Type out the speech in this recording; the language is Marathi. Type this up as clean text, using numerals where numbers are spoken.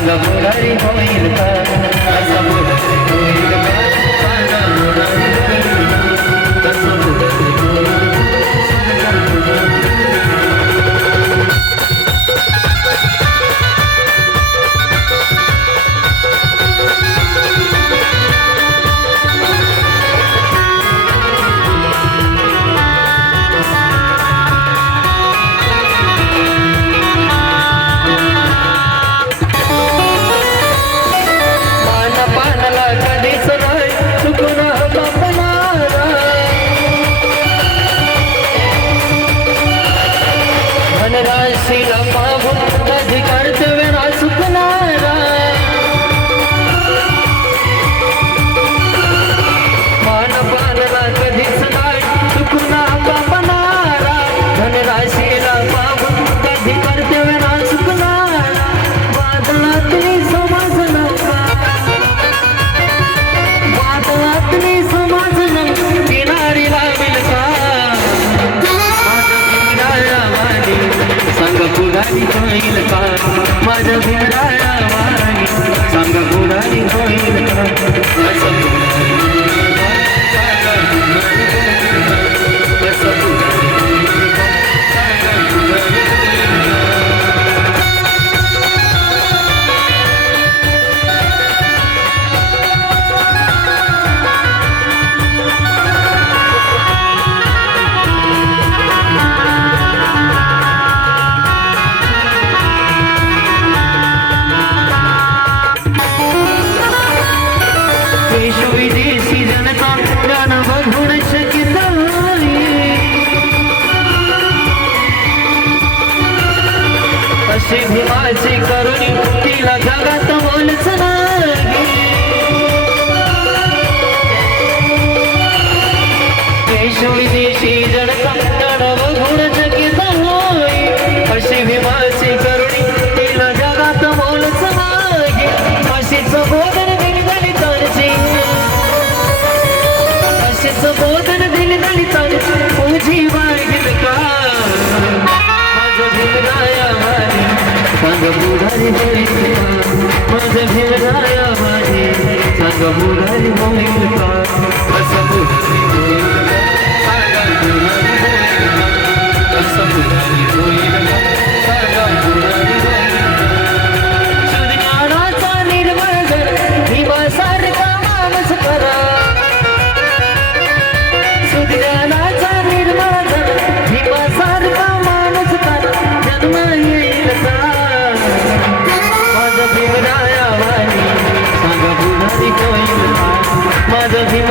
सांगा पुढारी होईल का असा पुढारी होईल का सांगा पुढारी होईल का असा पुढारी होईल राशीला पाहून कधी कर्तव्य ना चुकणारा मान पानला कधीच नाही चुकणा बापणारा धनराशीला पाहून कधी कर्तव्य ना चुकणारा वादळातली समाज नव्हता वादळातली समाज नव्हता किनारी लावेल का सांगा पुढारी होईल का माझ्या भिराया वाणी सांगा पुढारी होईल का असं विदेशी जनता ज्ञान बघून शकित अशी भीमाची करुणी तिला जगात बोलच नाही देश विदेशी जनता ज्ञान बघून शकित अशी भीमाची करुणी तिला जगात बोलच नाही अशीच बोधन बोधन दिल दलितांची तुझी वागील का माझं भिवराया माझे सांग पुढारी होईल का माझं भिवराया माझे सांग पुढारी होईल का असं पुढारी होईल का सांगा पुढारी होईल का असं पुढारी होईल का सांगा पुढारी होईल का सुज्ञानाचा निर्मळ भीमासारखा माणूस करा ज्ञानाचा निर्माण भीमासारखा माणूस करा जन्म येईल का माझं भीमराया वाणी सांगा पुढारी होईल का माझं भीम